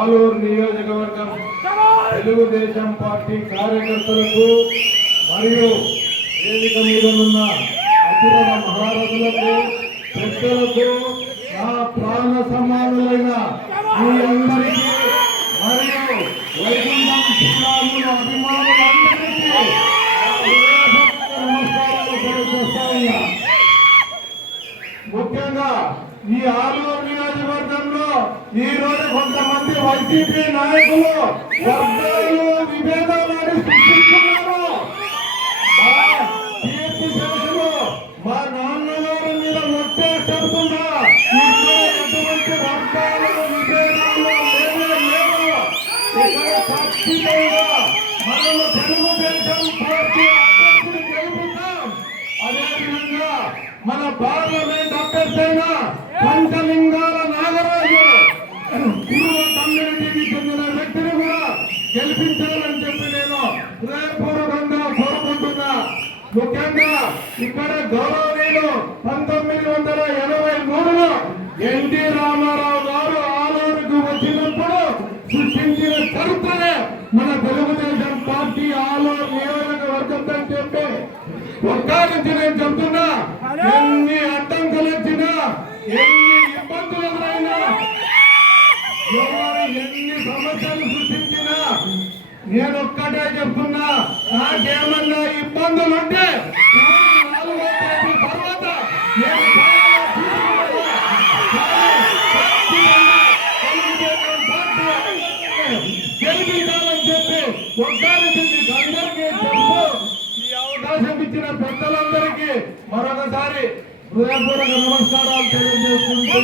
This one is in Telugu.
ఆలూరు నియోజకవర్గం తెలుగుదేశం పార్టీ కార్యకర్తలకు మరియు వేదిక మీద ఉన్న అతిరథ మహారథులకు పెద్దలకు నా ప్రాణ సమానులైన మీ అందరికీ మరియు వైకుంఠం శ్రీరాముల అభిమానులందరికీ నమస్కారాలు తెలియజేస్తా ఉన్నా. ముఖ్యంగా ఈ ఆలూరు నియోజకవర్గంలో ఈ రోజు కొంతమంది వైసీపీ నాయకులు వర్గాలు విభేదాలను సృష్టిస్తున్నారు. మా కీర్తి శేషులు నాన్నగారి మీద నొప్పే చెబుతున్నా ఎటువంటి వర్గాలు విభేదాలు లేవే లేవు? ఇక్కడ ఖచ్చితంగా మనము తెలుగుదేశం పార్టీ అభ్యర్థిని గెలుపుతాం. అదేవిధంగా మన పార్లమెంట్ అభ్యర్థి పంచలింగాల నాగరాజు. పూర్వ కమ్యూనిటీకి చెందిన వ్యక్తిని కూడా గెలిపించాలని చెప్పి నేను హృదయపూర్వకంగా కోరుకుంటున్నా. ముఖ్యంగా ఇక్కడ గౌరవనీయులు పంతొమ్మిది వందల ఎనభై మూడులో ఎన్టీ రామారావు గారు ఆలూరుకు వచ్చినప్పుడు సృష్టించిన చరిత్రనే మన తెలుగుదేశం పార్టీ ఆలూరు నియోజకవర్గం అని చెప్పి ఒక్క నేను చెప్తున్నా ఎన్ని అడ్డంకులు వచ్చినా ఎన్ని ఇబ్బందులు ఎదురైనా ఎవరు ఎన్ని సమస్యలు సృష్టించినా నేను ఒక్కటే చెప్తున్నా నాకేమన్నా ఇబ్బందులు ఉంటే తర్వాత గెలిపించాలని చెప్పి ఒక్కరికి అందరికీ ఈ అవకాశం ఇచ్చిన పెద్దలందరికీ మరొకసారి హృదయపూర్వక నమస్కారాలు తెలియజేసుకుంటూ